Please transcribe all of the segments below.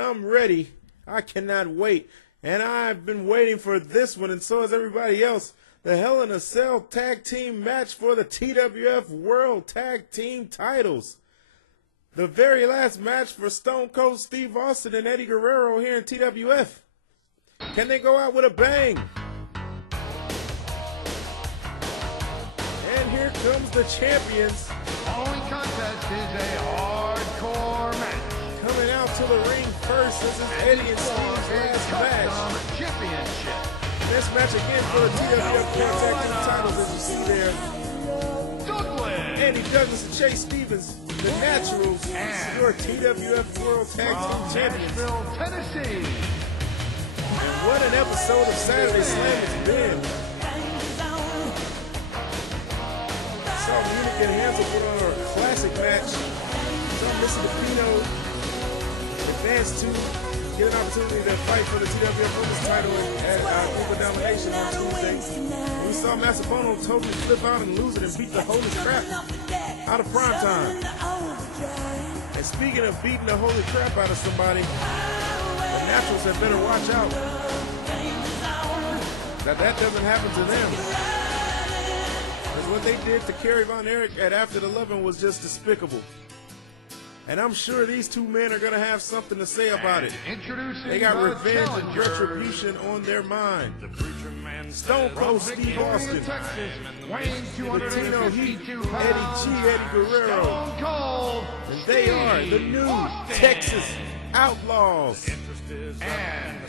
I'm ready. I cannot wait. And I've been waiting for this one, and so has everybody else. The Hell in a Cell Tag Team match for the TWF World Tag Team titles. The very last match for Stone Cold Steve Austin and Eddie Guerrero here in TWF. Can they go out with a bang? And here comes the champions. Following contest is a hardcore match. Coming out to the ring first, this is Eddie and Steve's last match. Championship. This match again for the TWF Tag Team titles, as you see there. Andy Douglas and Chase Stevens, the Naturals, your TWF World Tag Team Champions. Tennessee. And what an episode of Saturday Slam it's been. Saw Munich and Hansel put on a classic match. Saw Misty DiPino advance to get an opportunity to fight for the TWF Women's title at DIVA Domination on Tuesday. We saw Masabono totally flip out and lose it and beat the holy crap out of Primetime. And speaking of beating the holy crap out of somebody, the Naturals had better watch out that doesn't happen to them. Because what they did to Kerry Von Erich at After the 11 was just despicable. And I'm sure these two men are going to have something to say about it. They got revenge and retribution on their mind. Stone Cold Steve Austin, Latino Heat, Eddie G, Eddie Guerrero. And they are the new Texas Outlaws.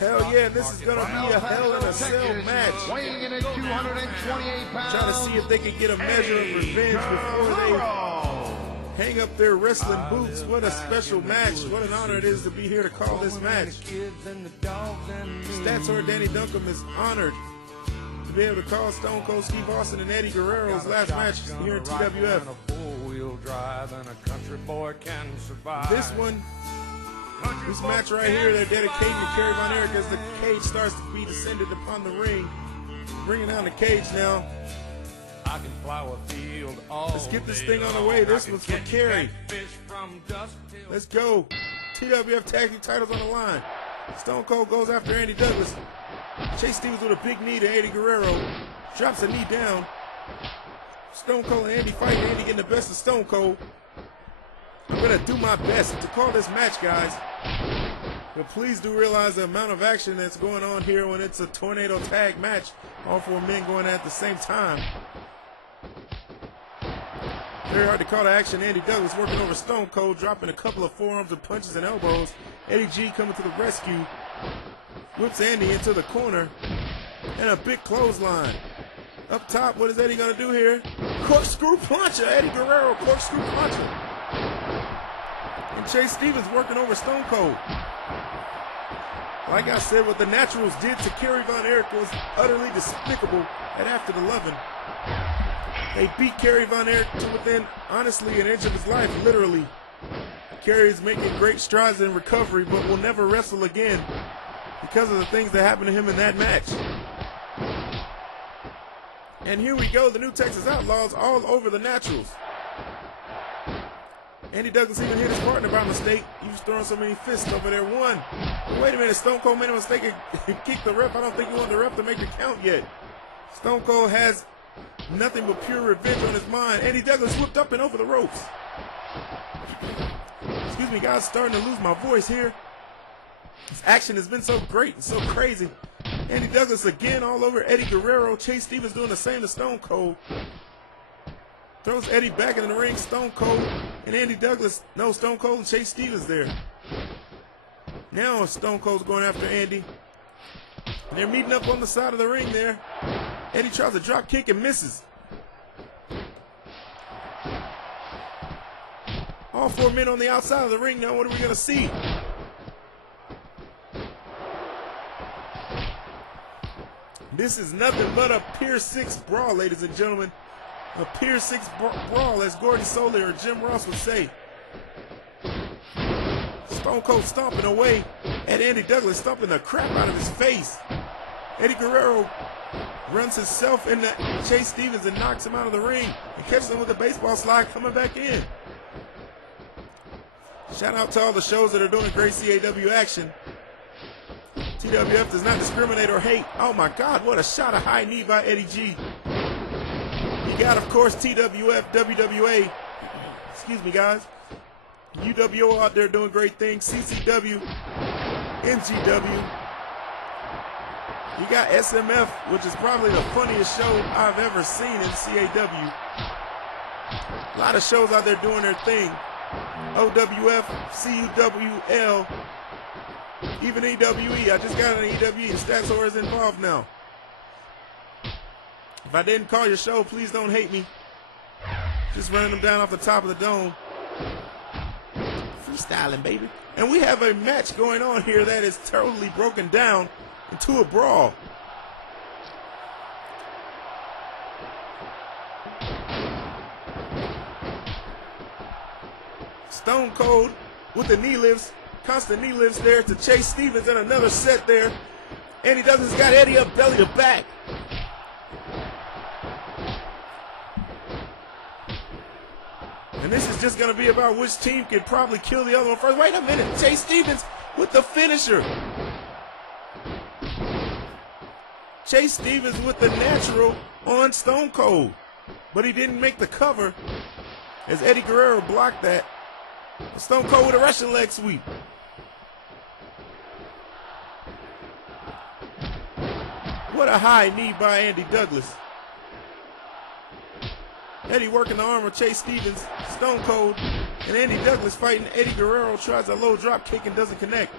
Hell yeah, this is going to be a Hell in a Cell match. Trying to see if they can get a measure of revenge before they hang up their wrestling boots. What a special match. What an honor it is to be here to call this match. Stats Danny Duncombe is honored to be able to call Stone Cold Steve Austin and Eddie Guerrero's last match here in TWF. This match right here, they're dedicating to Kerry Von Erich as the cage starts to be descended upon the ring. Bringing down the cage now. Let's get this thing on the way. This one's for Kerry. Let's go. TWF Tag Team titles on the line. Stone Cold goes after Andy Douglas. Chase Stevens with a big knee to Eddie Guerrero. Drops a knee down. Stone Cold and Andy fighting. Andy getting the best of Stone Cold. I'm going to do my best to call this match, guys. But please do realize the amount of action that's going on here when it's a tornado tag match. All four men going at the same time. Very hard to call to action. Andy Douglas working over Stone Cold, dropping a couple of forearms and punches and elbows. Eddie G coming to the rescue. Whips Andy into the corner. And a big clothesline. Up top, what is Eddie going to do here? Corkscrew puncher. Eddie Guerrero, corkscrew puncher. And Chase Stevens working over Stone Cold. Like I said, what the Naturals did to Kerry Von Erich was utterly despicable at After the 11. They beat Kerry Von Erich to within, honestly, an inch of his life, literally. Kerry is making great strides in recovery, but will never wrestle again because of the things that happened to him in that match. And here we go, the new Texas Outlaws all over the Naturals. Andy Douglas even hit his partner by mistake. He was throwing so many fists over there. One. But wait a minute, Stone Cold made a mistake and kicked the ref. I don't think he wanted the ref to make the count yet. Stone Cold has nothing but pure revenge on his mind. Andy Douglas whipped up and over the ropes. Excuse me, guys, starting to lose my voice here. This action has been so great and so crazy. Andy Douglas again all over Eddie Guerrero. Chase Stevens doing the same to Stone Cold. Throws Eddie back into the ring. Stone Cold and Andy Douglas. No, Stone Cold and Chase Stevens there. Now Stone Cold's going after Andy. And they're meeting up on the side of the ring there. Eddie tries a drop kick and misses. All four men on the outside of the ring now. What are we going to see? This is nothing but a Pier 6 brawl, ladies and gentlemen. A Pier 6 brawl, as Gordon Solie or Jim Ross would say. Stone Cold stomping away at Andy Douglas, stomping the crap out of his face. Eddie Guerrero runs himself into Chase Stevens and knocks him out of the ring and catches him with a baseball slide coming back in. Shout out to all the shows that are doing great CAW action. TWF does not discriminate or hate. Oh my God, what a shot of high knee by Eddie G. You got, of course, TWF, WWA. Excuse me, guys. UWO out there doing great things. CCW, NGW. You got SMF, which is probably the funniest show I've ever seen in CAW. A lot of shows out there doing their thing. OWF, CUWL, even EWE. I just got an EWE. The Stats Horror is involved now. If I didn't call your show, please don't hate me. Just running them down off the top of the dome. Freestyling, baby. And we have a match going on here that is totally broken down into a brawl. Stone Cold with the knee lifts, constant knee lifts there to Chase Stevens, and another set there. Andy Douglas got Eddie up belly to back. And this is just going to be about which team can probably kill the other one first. Wait a minute, Chase Stevens with the finisher. Chase Stevens with the natural on Stone Cold. But he didn't make the cover as Eddie Guerrero blocked that. Stone Cold with a Russian leg sweep. What a high knee by Andy Douglas. Eddie working the arm of Chase Stevens, Stone Cold, and Andy Douglas fighting Eddie Guerrero, tries a low drop kick and doesn't connect.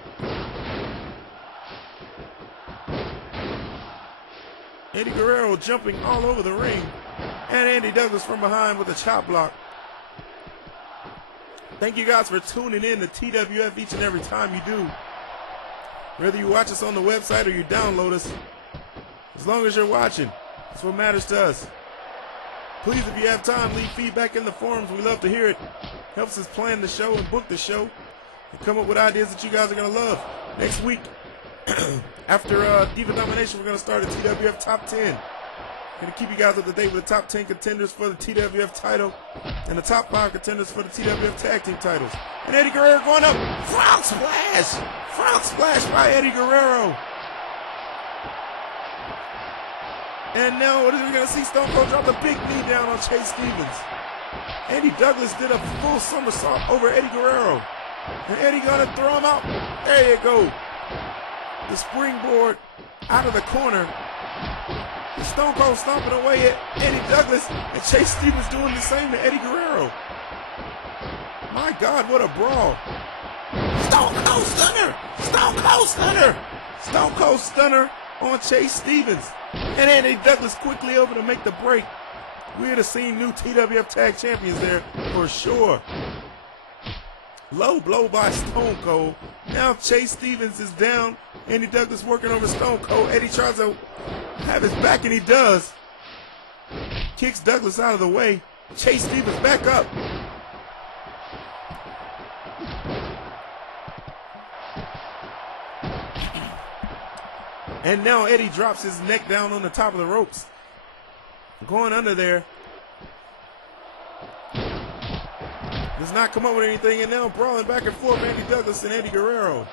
Eddie Guerrero jumping all over the ring, and Andy Douglas from behind with a chop block. Thank you guys for tuning in to TWF each and every time you do. Whether you watch us on the website or you download us, as long as you're watching, that's what matters to us. Please, if you have time, leave feedback in the forums. We love to hear it. Helps us plan the show and book the show and come up with ideas that you guys are going to love. Next week, after DIVA Domination, we're going to start a TWF Top 10. Going to keep you guys up to date with the top 10 contenders for the TWF title and the top 5 contenders for the TWF Tag Team titles. And Eddie Guerrero going up. Frog splash! Frog splash by Eddie Guerrero. And now what are we going to see? Stone Cold drop the big knee down on Chase Stevens. Andy Douglas did a full somersault over Eddie Guerrero. And Eddie going to throw him out. There you go. The springboard out of the corner. Stone Cold stomping away at Eddie Douglas, and Chase Stevens doing the same to Eddie Guerrero. My God, what a brawl. Stone Cold Stunner! Stone Cold Stunner! Stone Cold Stunner on Chase Stevens. And Andy Douglas quickly over to make the break. We would have seen new TWF Tag Champions there for sure. Low blow by Stone Cold. Now Chase Stevens is down. Andy Douglas working over Stone Cold. Eddie tries to have his back, and he does. Kicks Douglas out of the way. Chase Stevens back up. And now Eddie drops his neck down on the top of the ropes. Going under there. Does not come up with anything, and now brawling back and forth, Andy Douglas and Eddie Guerrero.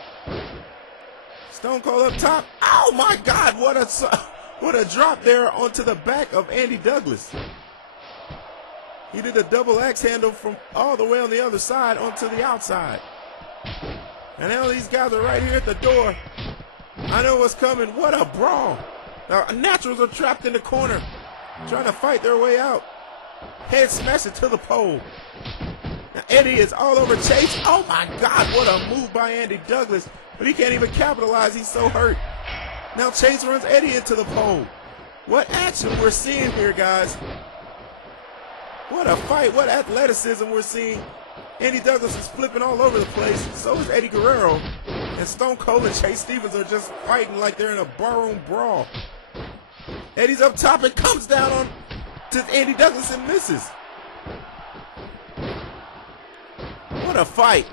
Stone Cold up top. Oh my God, what a drop there onto the back of Andy Douglas. He did a double axe handle from all the way on the other side onto the outside. And now these guys are right here at the door. I know what's coming. What a brawl. The Naturals are trapped in the corner, trying to fight their way out. Head smash it to the pole. Now Eddie is all over Chase. Oh my God, what a move by Andy Douglas. But he can't even capitalize. He's so hurt. Now Chase runs Eddie into the pole. What action we're seeing here, guys. What a fight. What athleticism we're seeing. Andy Douglas is flipping all over the place. So is Eddie Guerrero. And Stone Cold and Chase Stevens are just fighting like they're in a barroom brawl. Eddie's up top and comes down on to Andy Douglas and misses. What a fight.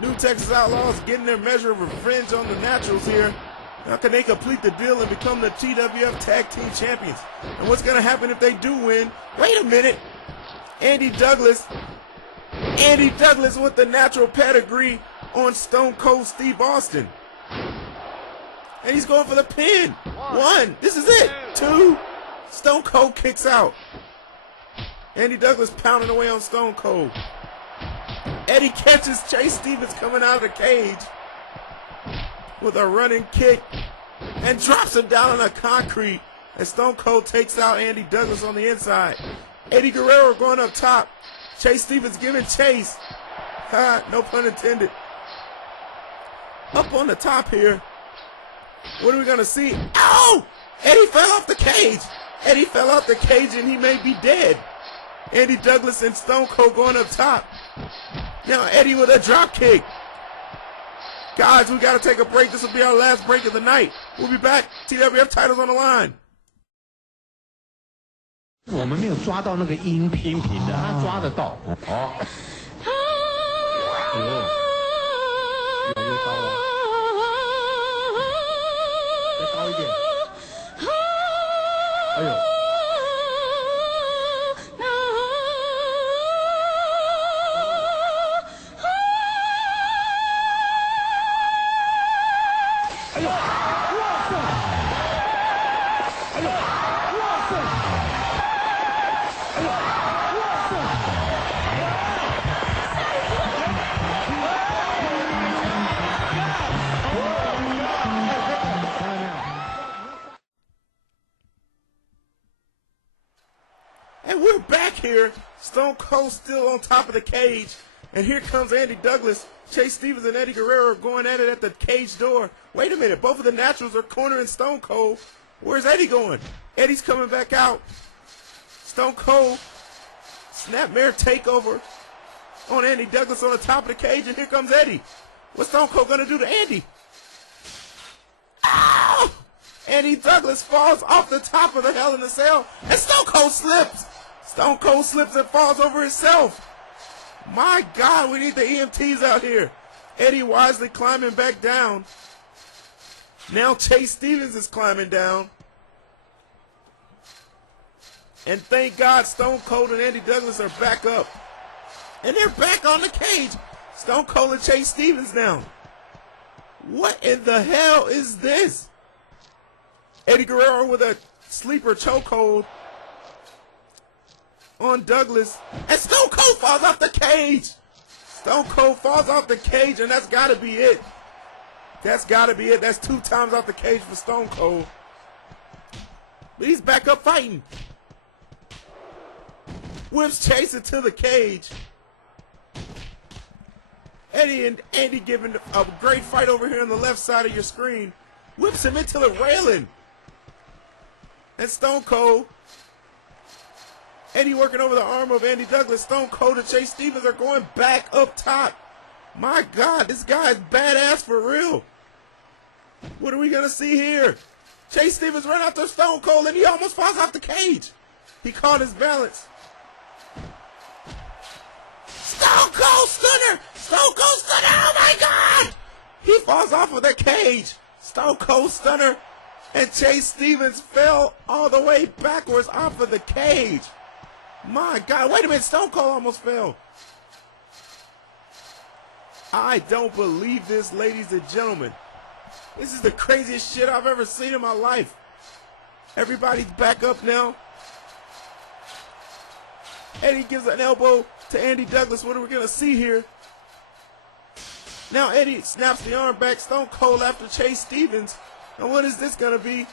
New Texas Outlaws getting their measure of revenge on the Naturals here. Now can they complete the deal and become the TWF Tag Team Champions? And what's going to happen if they do win? Wait a minute. Andy Douglas with the natural pedigree on Stone Cold Steve Austin. And he's going for the pin. One. This is it. Two. Stone Cold kicks out. Andy Douglas pounding away on Stone Cold. Eddie catches Chase Stevens coming out of the cage with a running kick and drops him down on the concrete. And Stone Cold takes out Andy Douglas on the inside. Eddie Guerrero going up top. Chase Stevens giving chase. No pun intended. Up on the top here. What are we going to see? Oh! Eddie fell off the cage. Eddie fell off the cage and he may be dead. Andy Douglas and Stone Cold going up top. Now Eddie with a drop kick. Guys, we got to take a break. This will be our last break of the night. We'll be back. TWF titles on the line. 我们没有抓到那个音频的，他抓得到。哦。越来越高了。再高一点。哎呦。哎呦！哇塞！哎呦！哇塞！ And we're back here. Stone Cold still on top of the cage. And here comes Andy Douglas. Chase Stevens and Eddie Guerrero are going at it at the cage door. Wait a minute. Both of the Naturals are cornering Stone Cold. Where's Eddie going? Eddie's coming back out. Stone Cold. Snapmare takeover on Andy Douglas on the top of the cage. And here comes Eddie. What's Stone Cold going to do to Andy? Ow! Andy Douglas falls off the top of the Hell in a Cell. And Stone Cold slips. Stone Cold slips and falls over himself. My God, we need the EMTs out here. Eddie wisely climbing back down. Now Chase Stevens is climbing down. And thank God Stone Cold and Andy Douglas are back up. And they're back on the cage. Stone Cold and Chase Stevens now. What in the hell is this? Eddie Guerrero with a sleeper chokehold on Douglas. And Stone Cold falls off the cage. Stone Cold falls off the cage, and that's got to be it. That's got to be it. That's 2 times off the cage for Stone Cold. But he's back up fighting. Whips Chase into the cage. Eddie and Andy giving a great fight over here on the left side of your screen. Whips him into the railing. And Stone Cold. Eddie working over the arm of Andy Douglas. Stone Cold and Chase Stevens are going back up top. My God, this guy is badass for real. What are we going to see here? Chase Stevens run after Stone Cold and he almost falls off the cage. He caught his balance. Stone Cold Stunner! Stone Cold Stunner! Oh my God! He falls off of the cage. Stone Cold Stunner. And Chase Stevens fell all the way backwards off of the cage. My God, wait a minute, Stone Cold almost fell. I don't believe this, ladies and gentlemen. This is the craziest shit I've ever seen in my life. Everybody's back up now. Eddie gives an elbow to Andy Douglas. What are we going to see here? Now Eddie snaps the arm back. Stone Cold after Chase Stevens. And what is this going to be?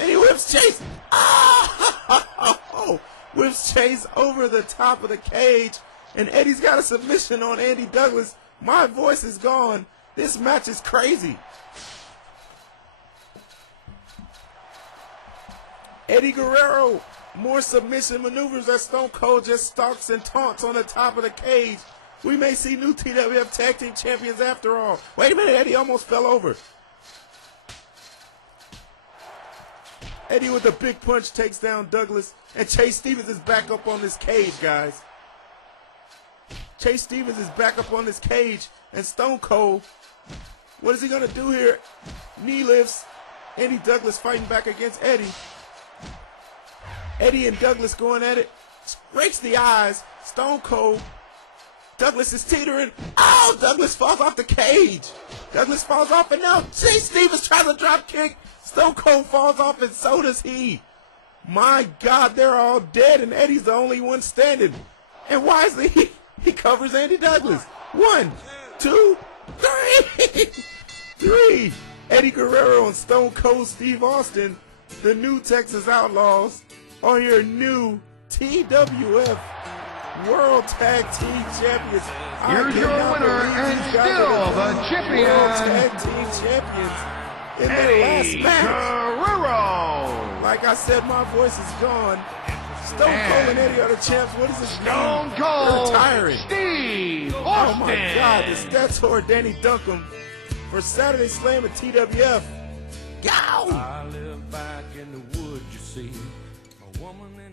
And he whips Chase. Oh! Whips Chase over the top of the cage. And Eddie's got a submission on Andy Douglas. My voice is gone. This match is crazy. Eddie Guerrero, more submission maneuvers as Stone Cold just stalks and taunts on the top of the cage. We may see new TWF Tag Team Champions after all. Wait a minute, Eddie almost fell over. Eddie with a big punch takes down Douglas, and Chase Stevens is back up on this cage, guys. Chase Stevens is back up on this cage, and Stone Cold, what is he going to do here? Knee lifts. Andy Douglas fighting back against Eddie. Eddie and Douglas going at it. breaks the eyes. Stone Cold. Douglas is teetering. Oh, Douglas falls off the cage. Douglas falls off, and now Chase Stevens tries a drop kick. Stone Cold falls off, and so does he. My God, they're all dead, and Eddie's the only one standing. And wisely, he covers Andy Douglas. 1, 2, 3. 3. Eddie Guerrero and Stone Cold Steve Austin, the new Texas Outlaws, are your new TWF World Tag Team Champions. Here's your winner and still the champion, World Tag Team Champions in their last match. Guerrero. Like I said, my voice is gone. Stone Cold and Eddie are the champs. What does this mean? Stone Cold They're retiring. Steve Austin. Oh my God, the stats or Danny Duncan for Saturday Slam at TWF. Go! I live back in the woods, you see. A woman in